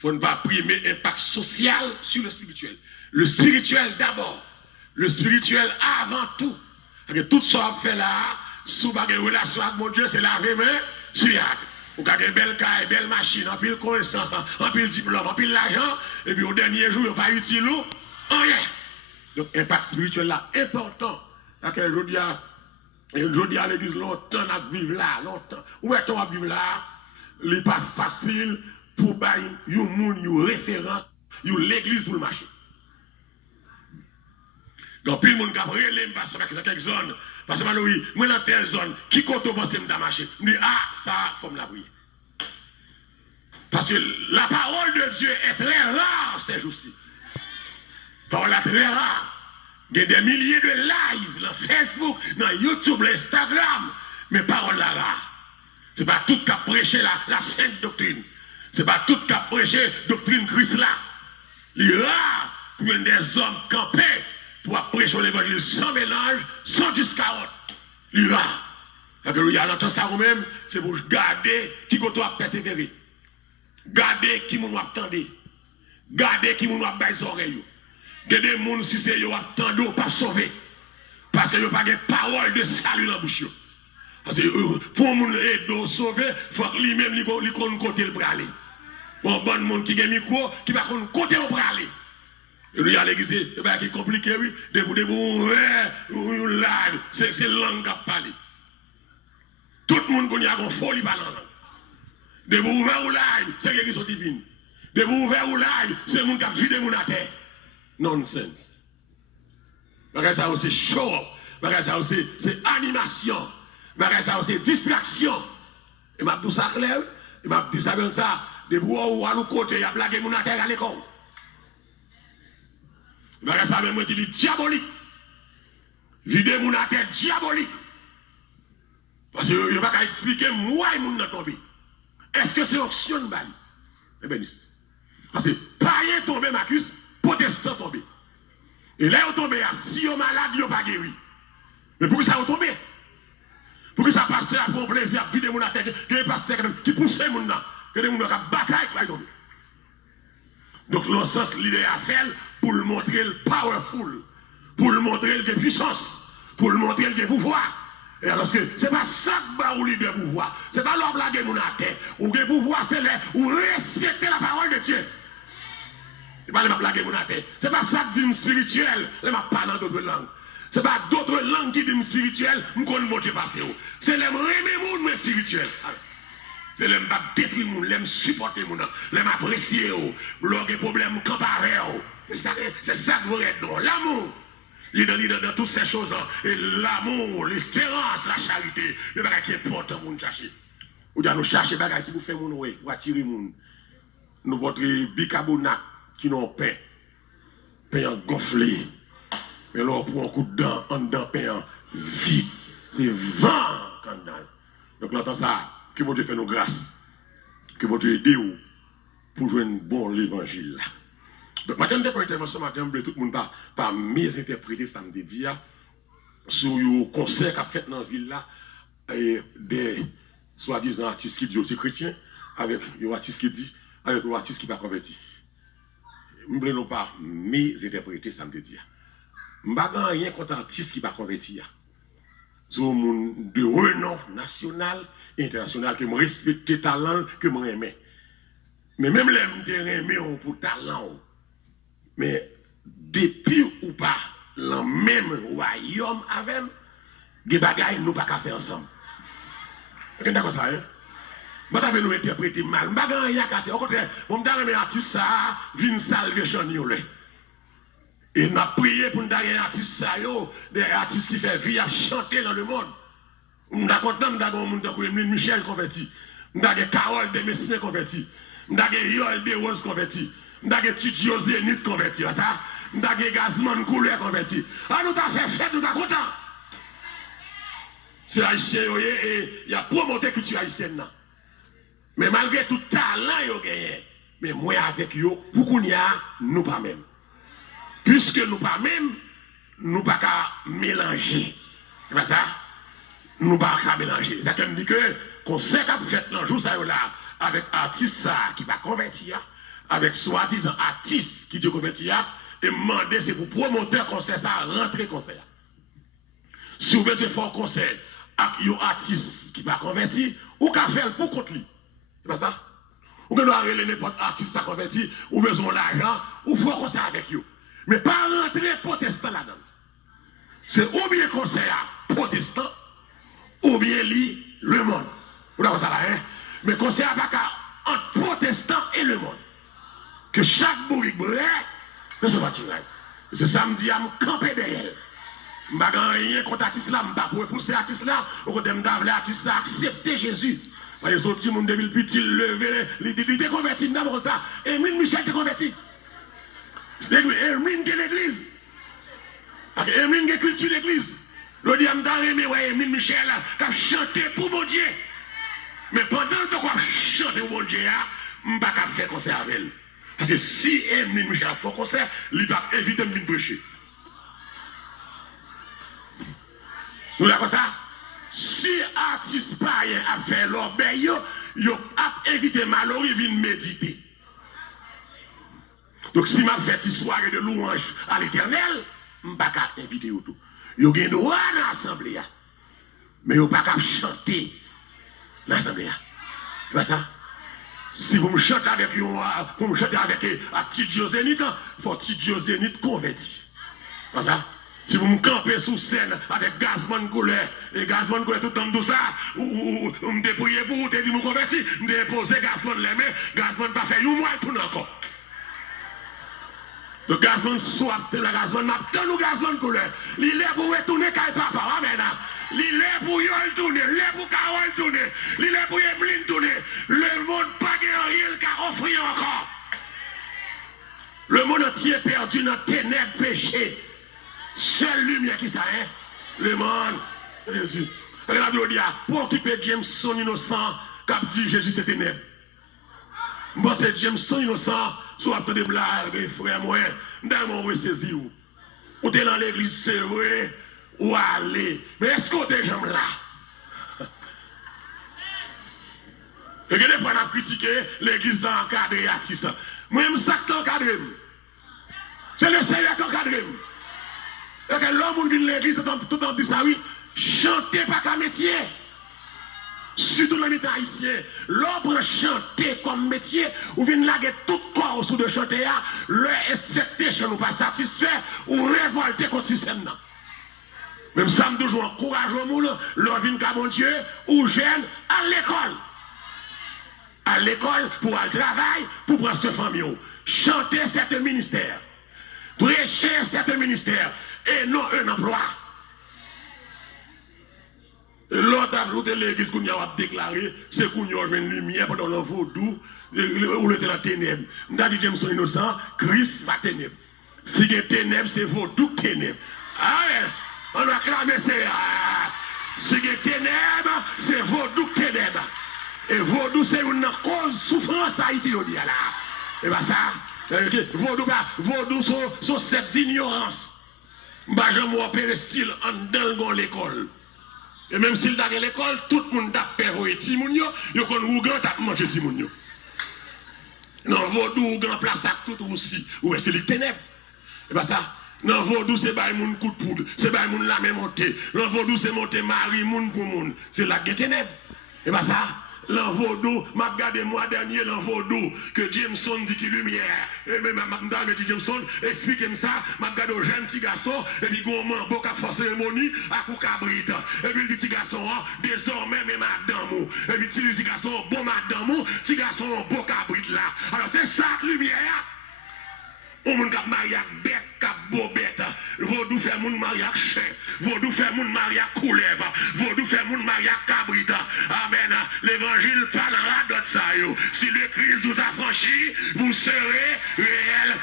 faut ne pas primer l'impact social sur le spirituel. Le spirituel d'abord. Le spirituel avant tout. Et tout ça fait là, sous une relation avec mon Dieu, c'est la vraie main, c'est vous avez une belle caille, belle machine, en pile connaissance, en pile diplôme, en pile l'argent, et puis au dernier jour, il n'y a pas utile, rien. Donc, impact spirituel là, important. Je dis à l'église, longtemps, à vivre là, longtemps. Où est-on à vivre là? Il n'est pas facile pour bailler une référence, l'église pour le marché. Donc, puis le monde qui a relé, parce que dans quelques zones, parce que oui, moi dans telle zone, qui compte au pensée de marcher? Je dis, ah, ça, il faut me la prier. Parce que la parole de Dieu est très rare ces jours-ci. La parole est très rare. Il y a des milliers de lives dans Facebook, dans YouTube, Instagram, mais parole là rare. Ce n'est pas tout qui a prêché la sainte doctrine. Ce n'est pas tout qui a prêché doctrine Christ là. Il est rare pour des hommes campés pour prêcher l'évangile sans mélange, sans discarotte. Il est rare. Il y a longtemps ça vous-même, c'est pour garder qui qu'on a persévérer. Garder qui nous attendre. Garder qui nous a baissé les oreilles. Il y a des gens si c'est eux attendent pas sauver. Parce qu'il n'y a pas de parole de salut dans la bouche. Parce que pour moun aider sauver, il faut que lui-même lui connaisse côté le aller. Bon monde qui a un micro qui va connaître côté le aller. Et lui à l'église, c'est compliqué oui, c'est langue à parler. Tout le monde connaît une folie par la langue. De vous ouvrir ou live, c'est quelqu'un qui sont divines. De vous ouvrir ou live, c'est le monde qui a vidé mon terre. Nonsense. Bagay ça aussi show up. Bagay ça aussi c'est animation. Bagay ça aussi distraction. Et m'a dit ça clair, et m'a dit ça comme ça, de vous ou à l'autre côté, il y a blagué mon terre à l'école. Bagay ça même dit diabolique. Vidé mon terre diabolique. Parce que il va pas expliquer moi et mon tombé. Est-ce que c'est option bali? Eh bien, parce que païen tombé, Marcus, protestant tombé. Et là, on tombe, si on est malade, on pas guéri. Mais pourquoi ça on tombe? Pourquoi ça pasteur a pris plaisir à vider mon tête, que les pasteurs qui poussent mon nom, que les gens qui bataille qui tomber. Donc, le sens, l'idée à faire pour le montrer le powerful, pour le montrer le puissance, pour le montrer le pouvoir. Et alors que c'est pas ça que vous avez de pouvoir. C'est pas leur blague mon tête. Ou le pouvoir, c'est ou respecter la parole de Dieu. C'est pas les blagues mon tête. C'est pas ça que dit spirituel. Les m'a parlé dans d'autres langues. C'est pas d'autres langues qui disent spirituel. Je connais mon Dieu passé. C'est les remettre mon spirituel. C'est les détruire mon, les supporter mon, les apprécier. Les problèmes comparés. C'est ça que vous êtes dans l'amour. Il est dans toutes ces choses, et l'amour, l'espérance, la charité, le bagage qui est important pour nous chercher. Ou bien nous chercher les bagages qui vous fait mon ouais, ou attirer mon. Nous votre bicarbonate qui n'ont pain, pain gonflé. Mais là, pour un coup de dent, en dedans, pain vide. C'est 20 canal. Donc, l'entend ça, que mon Dieu fait nos grâces, que mon Dieu aide pour jouer un bon l'évangile. Donc, maintenant, je vais faire une intervention, tout le monde pas mésinterpréter ça me dit sur le concert qu'a fait dans la ville là, des soi-disant artistes qui disent aussi chrétiens, avec un artiste qui dit, avec un artiste qui n'est pas converti. Je ne voulais pas mésinterpréter ça me dit. Je ne veux pas rien contre un artiste qui n'est pas converti. C'est un monde de renom national et international que je respecte talent, que je aime. Mais même les gens qui pour talent. Mais depuis ou pas, le même royaume avec, des bagailles nous pas faire ensemble. Vous d'accord ça, hein? Je vais nous interpréter mal. Je ne vais pas rien faire. Au contraire, je vais me dire artiste ça, vient salver Jean Niolet. Et nous avons prié pour nous donner un artiste, des artistes qui font vie à chanter dans le monde. Nous sommes contents de Michel converti. Nous avons Carole de Messine converti. Nous avons Yol de Rose converti. Nous avons Tidjo Zénith converti. Nous avons Gazman Couleur converti. Ah, nous avons fait fête, nous sommes contents. C'est haïtien et il y a promoté la culture haïtienne. Mais malgré tout talent, il y a gagné. Mais moi avec eux, pour qu'on y a, nous pas même. Puisque nous pas même, nous pas qu'à mélanger. C'est pas ça? Nous pas qu'à mélanger. Ça me dit que qu'on sait qu'à faire un jour ça là avec artiste ça qui va convertir, avec soi-disant artiste qui dit converti et demander c'est pour promoteur concert ça rentrer concert. Si vous besoin faire concert avec un artiste qui va convertir, ou qu'à faire pour contre lui. C'est pas ça? Ou que doit aller n'importe artiste à convertir, ou besoin d'argent, ou faire concert avec eux. Mais pas rentrer protestant là-dedans. C'est ou bien concert protestant, ou bien lui, le monde. Vous avez ça là, hein? Mais concert pas entre protestant et le monde. Que chaque bourrique brûle, ne se va tirer. Ce samedi, à me camper derrière. Je ne vais rien contre l'artiste là, je ne vais pas pousser l'artiste là, ou contre l'artiste là, accepter Jésus. Parce que les autres gens, depuis le petit, levé, il était converti, d'abord ça. Emile Michel était converti. Emile qui est l'église. Emile qui est culture l'église. Le dit, Emile Michel qui a chanté pour mon Dieu. Mais pendant que je chante pour mon Dieu, je ne vais pas faire concert avec elle. Parce que si Emile Michel a fait concert, il va éviter de me prêcher. Nous d'accord ça? Si artiste païen a fait l'obéi, il a invité malheureux, il vient méditer. Donc si m'a fait une soirée de louange à l'éternel, je ne vais pas inviter tout. Il y a un droit dans l'assemblée. Mais il n'y a pas qu'à chanter dans l'assemblée. Tu vois ça? Si vous me chantez avec un petit Dieu zénith, il faut un petit Dieu zénith converti. Tu vois ça? Si vous me campez sous scène avec Gazman couleur, et Gazman couleur tout dans tout ça, ou me dépouiller pour vous, te dit me converti, me déposer Gazman les mains, Gazman pas fait un mois, tout encore. Donc Gazman soit de la Gazman, m'a donné Gazman couleur. Il est pour retourner quand papa, amen. Il est pour Yol tourner, il est pour Carole tourner, il est pour Emeline tourner. Le monde pas rien qu'à offrir encore. Le monde entier perdu dans ténèbres péché. Seule lumière qui ça est, le monde, Jésus. Regardez la Bible, pour occuper Jameson innocent, comme dit Jésus c'est ténèbres. Moi c'est Jameson innocent, soit des blagues, frère moi, dans mon ressaisi ou. Ou t'es dans l'église, c'est vrai, ou aller. Mais est-ce que t'es jamais là? Et que des fois on a critiqué l'église dans encadré artiste. Moi-même ça qui encadré. C'est le Seigneur qui encadré. Et l'homme qui vient de l'église, tout en dit ça, oui, chantez pas comme métier. Surtout dans l'État haïtien. L'homme chanter comme métier, ou vient laguer tout corps sous de chanter, leur expectation ou pas satisfait, ou révolter contre le système. Même ça, me toujours encourage au monde, leur vient comme mon Dieu, ou jeune, à l'école. À l'école, pour aller travailler, pour prendre ce famille. Chanter cet ministère. Prêcher cet ministère. Et non un emploi. L'autre a de l'église qu'on a déclaré, c'est qu'on a une lumière pendant le vaudou, ou le dans ténèbres. On a dit Jameson innocent, Christ va ténèbres. Si il y a ténèbres, c'est vaudou ténèbres. Ah ouais, on a clamé c'est. Si il y a ténèbres, c'est vaudou ténèbres. Et vaudou, c'est une cause souffrance à Haïti, on dit là. Et bien ça, vaudou sont cette ignorance. Je vais opérer style en dans l'école. Et même s'il est dans l'école, tout le monde a perdu Timounio, il y a un ougan qui a mangé Timounio. Non, vaudou, ougan place à tout aussi. Où est-ce que c'est les ténèbres? Et bien ça, non, vaudou, c'est pas un coup de poudre, c'est pas un la même montée. Non, vaudou, c'est monter mari, moun pour moun. C'est la ténèbres. Et bien ça, l'envaudou, m'a regardé moi dernier l'envaudou que Jameson dit qu'il lumière. Et même madame dit Jameson, expliquez-moi ça, m'a regardé au jeune petit garçon, et puis gourmand, beaucoup à force cérémonie, à coup cabrit. Et puis le petit garçon, désormais, mais madame, et puis le petit garçon, bon madame, petit garçon, beau cabrit là. Alors c'est ça lumière. On moun kap mariage bête, kap beau bête. Vaudou fait moun mariage chien. Vaudou fait moun mariage coulève. Vaudou fait moun mariage cabrita. Amen. L'évangile parlera d'autre ça yo. Si le Christ vous a franchi, vous serez réel.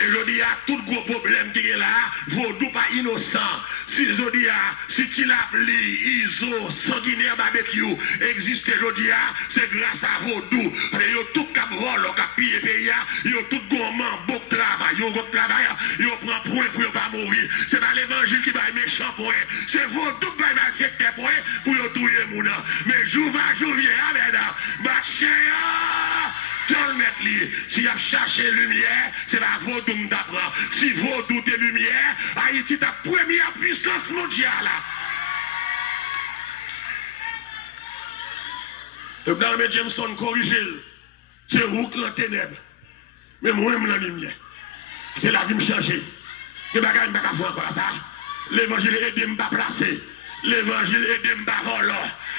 Et je dis à tout gros problème qui est là, vaudou pas innocent. Si je dis à, si tu l'applis, ISO, sanguinaire barbecue, existe, je dis à, c'est grâce à vaudou. Et yo tout cap vol, cap piller pays, yo tout gourmand, beaucoup de travail, yo beaucoup de travail, yo prend point pour yo pas mourir. C'est pas l'évangile qui va méchant point. C'est vaudou qui va affecter point pour yo tuer moun. Mais jour va jour vient, amen. Bah chien, dans le mettre li, si y a cherché lumière, c'est la vaudou d'apprendre. Si vaudou de lumière, Haïti est la première puissance mondiale. Donc dans le Jameson corrigé, c'est route dans ténèbres. Mais moi, je suis dans la lumière. C'est la vie me changer. Je ne vais pas faire encore ça. L'évangile aide me pas placer. L'évangile aide me pas voler.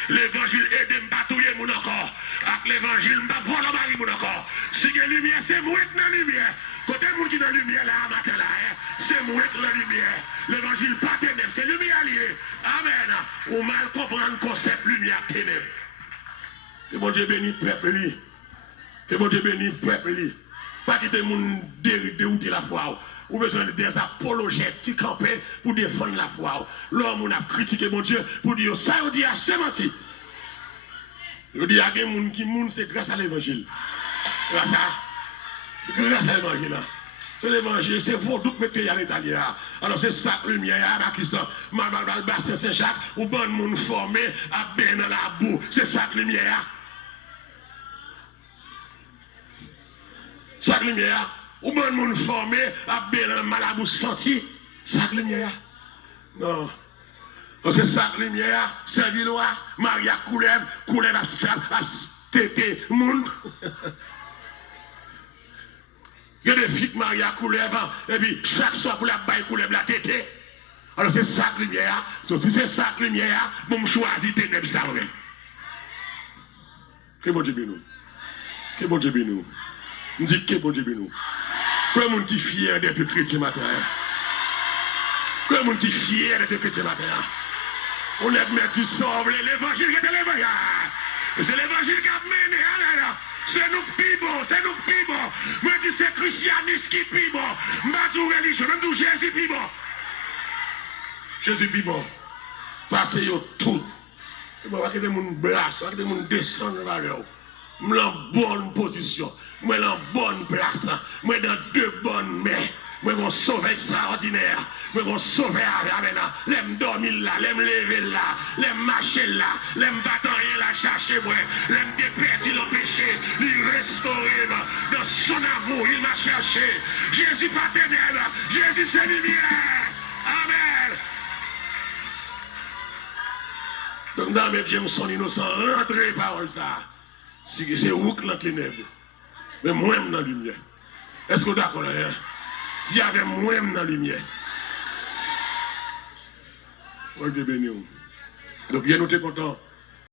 L'évangile aide me pas tuer mon encore. Avec l'évangile me pas voler mari mon encore. Si il y a lumière, c'est moi qui dans la lumière. Côté moi qui dans la lumière là, matin là, c'est moi qui dans la lumière. L'évangile pas ténèbres, c'est lumière liée. Amen. Ou mal comprendre le concept lumière ténèbres. Que mon Dieu bénisse le peuple. Que mon Dieu bénisse le peuple. Pas quitter mon dérouter la foi. Ou besoin de des apologètes qui campaient pour défendre la foi. L'homme a critiqué mon Dieu pour dire ça, on dit c'est menti. Je dis à des gens qui moun c'est grâce à l'évangile. Grâce à l'évangile. C'est l'évangile, c'est vous tout mettez à l'Italien. Alors c'est ça lumière à Christ. Mal bassin Saint-Jacques ou bon moun formé à ben dans la boue. C'est ça lumière. Ça lumière. Ou bon moun formé à ben dans malabou senti. Ça lumière. Non. C'est ça lumière, c'est Villois, Maria Coulève a tété moun. Il y a des filles Maria Coulève, et puis chaque soir pour la baille Coulève la tété. Alors c'est ça lumière, si c'est ça lumière, bon me choisir ténèbres ça même. Que bon Dieu bénisse. Que bon Dieu bénisse. On dit que bon Dieu bénisse. Quoi mon qui fier d'être chrétien matin? Quoi mon qui fier d'être chrétien matin? On est mettre du sauve l'évangile qui est l'évangile. C'est l'évangile qui a mené. C'est nous qui bon, c'est nous qui bon. Moi je dis c'est christianisme qui est bon. Je dis religion, je dis Jésus qui est bon. Jésus qui est bon. Passez tout. Je ne vais pas que des gens blassent, que des gens descendent vers eux. Je suis en bonne position. Je suis en bonne place. Je suis dans deux bonnes mains. Je vais sauver extraordinaire. Je vais sauver avec là. Je vais dormir là, je vais me lever là, je vais marcher là, je vais me battre là, chercher moi. Je vais me perdre le péché, il restaurer dans son amour, il m'a cherché. Jésus paternel, Jésus c'est lumière. Amen. Donc dans mes Jameson innocent, rentrez parole ça. C'est où que la ténèbre. Mais moi dans la lumière. Est-ce que vous êtes d'accord là? Dis avec moi dans la lumière. Moi, je bénis. Donc, nous sommes contents